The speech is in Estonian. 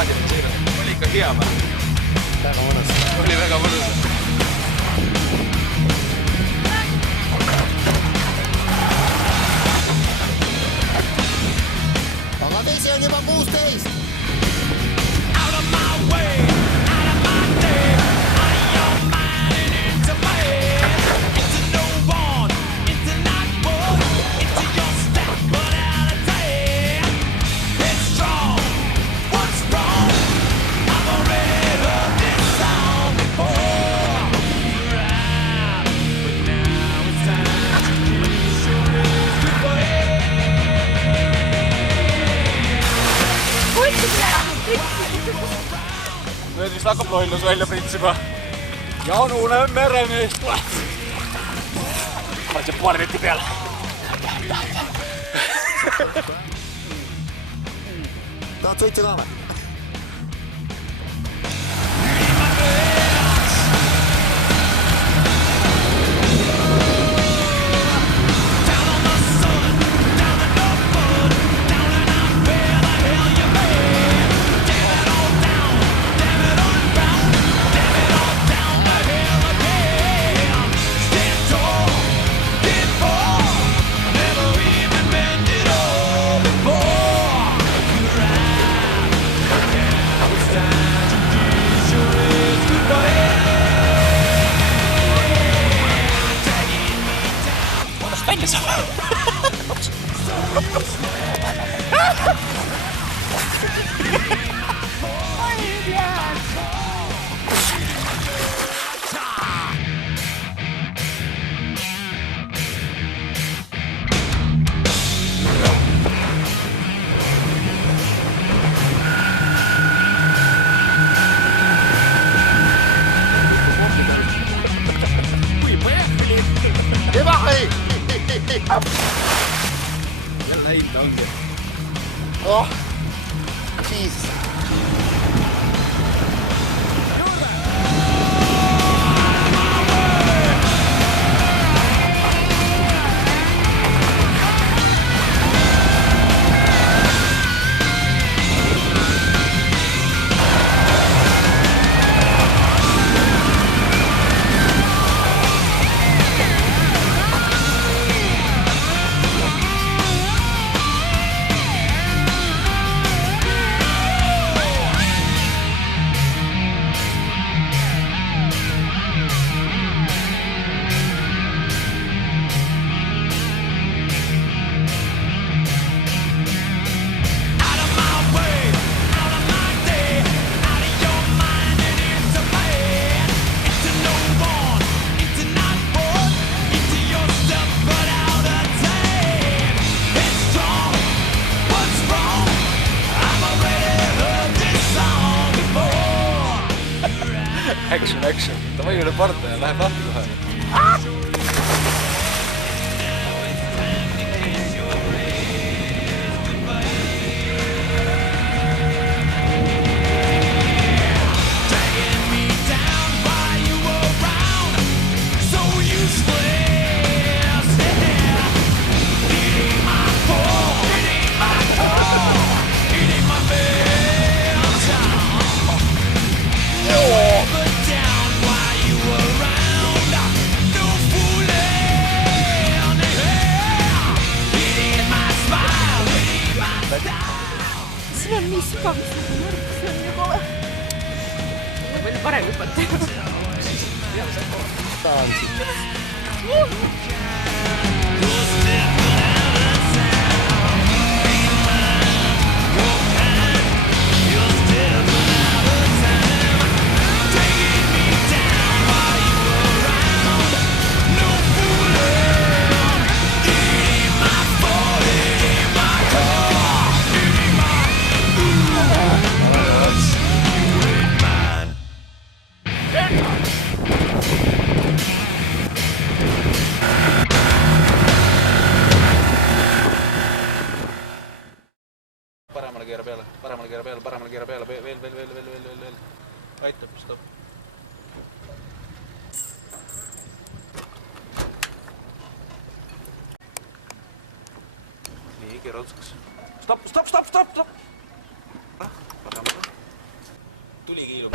paadile sõidab. Oli ikka hea või? Väga mõnus. Oli väga mõnus. Aga vesi on juba 16. Out of my way, out of my day, out of your mind and into my head. Into no one, into not one, into your step but out of day. It's strong, what's wrong? I've already heard this song before. You're out, but now it's time to kiss your lips goodbye. Nüüd vist hakkab lollus välja printsima. Janune meremees tuleb. Paned paari veti peale. Tahad sõitsa ka või? Välja saab. Jälle näita ongi. Oh, Jesus. Action. Ta või üle parta ja läheb lahti kohe. See on nii sügav, see on nii kole. Ma võin parem hüpata. Ta on siit. Paremale keera peale, veel. Aitab, stopp. Nii, keera otsaks. Stopp! Paremale. tuli kiilub.